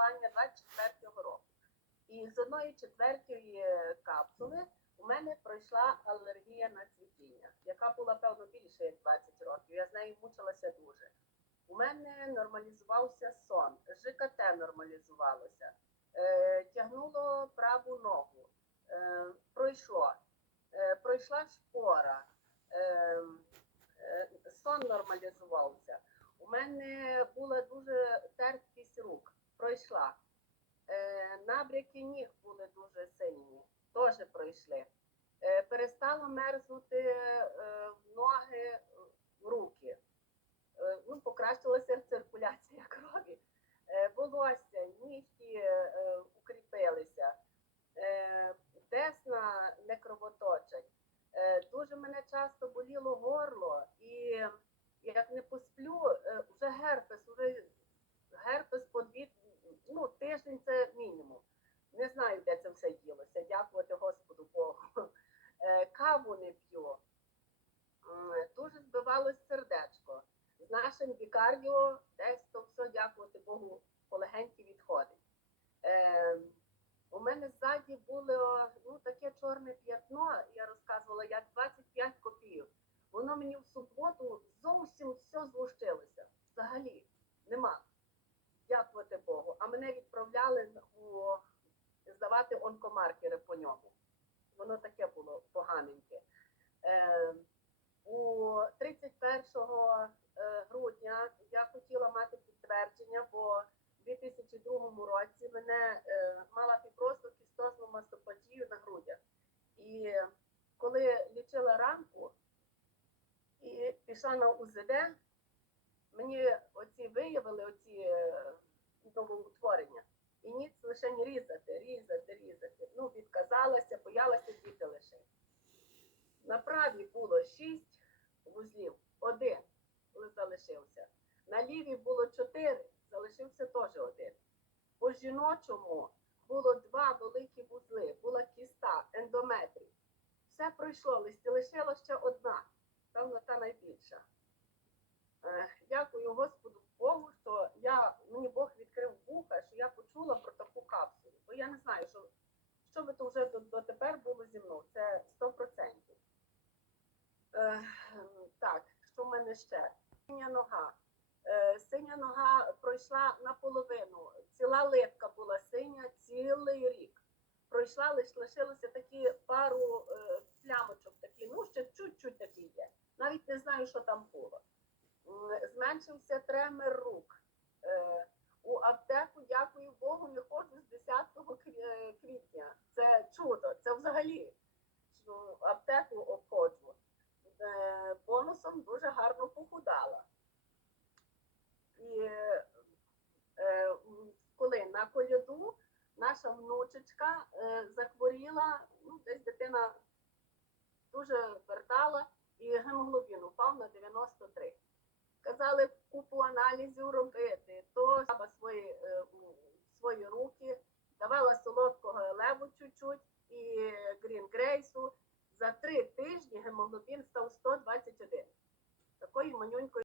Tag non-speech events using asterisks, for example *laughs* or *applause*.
лікування 24-го року. І з одної четвертої капсули у мене пройшла алергія на цвітіння, яка була, певно, більше як 20 років. Я з нею мучилася дуже. У мене нормалізувався сон, ЖКТ нормалізувалося, е, тягнуло праву ногу, е, пройшло, е, пройшла шпора, е, е, сон нормалізувався. У мене була дуже терпкість рук, пройшла. Е, набряки ніг були дуже сильні, теж пройшли. Е, перестало мерзнути е, ноги, руки. Е, ну, покращилася циркуляція крові. Е, волосся, нігті е, укріпилися, е, десна не кровоточать. Е, дуже мене часто боліло горло, і як не посплю, е, вже герпес, вже ну, тиждень це мінімум. Не знаю, де це все ділося. Дякувати Господу Богу. *laughs* Е, Каву не п'ю. Дуже збивалось сердечко. З нашим бікардіо десь то все, дякувати Богу, полегеньки відходить. Е, у мене ззаді було ну, таке чорне п'ятно, я розказувала, як 25 копійок. Воно мені в суботу зовсім все злущилося. Взагалі нема. Дякувати Богу. А мене відправляли у здавати онкомаркери по ньому. Воно таке було поганеньке. Е, у 31 е, грудня я хотіла мати підтвердження, бо у 2002 році мене е, мала фіброзну кістозну мастопатію на грудях. І коли лічила рамку і пішла на УЗД, мені оці виявили оці е, новоутворення. І ніц лише не різати, різати, різати. Ну, відказалася, боялася діти лише. На правій було шість вузлів, один залишився. На лівій було чотири, залишився теж один. По жіночому було два великі вузли, була кіста, ендометрій. Все пройшло, листі ще одна, певно, та найбільша. Дякую Господу мені Бог відкрив вуха, що я почула про таку капсулу. Бо я не знаю, що, що би то вже до, дотепер було зі мною. Це 100%. Е, так, що в мене ще? Синя нога. Е, синя нога пройшла наполовину. Ціла липка була синя цілий рік. Пройшла, лиш лишилося такі пару е, плямочок, такі, ну ще чуть-чуть такі є. Навіть не знаю, що там було. Зменшився тремор рук. Дякую Богу, не ходжу з 10 е, квітня. Це чудо, це взагалі що аптеку обходжу. Е, бонусом дуже гарно похудала. І е, коли на коляду наша внучечка е, захворіла, ну, десь дитина дуже вертала, і гемоглобін упав на 93. Казали купу чуть-чуть Грейсу. За три тижні гемоглобін став 121. Такою манюнької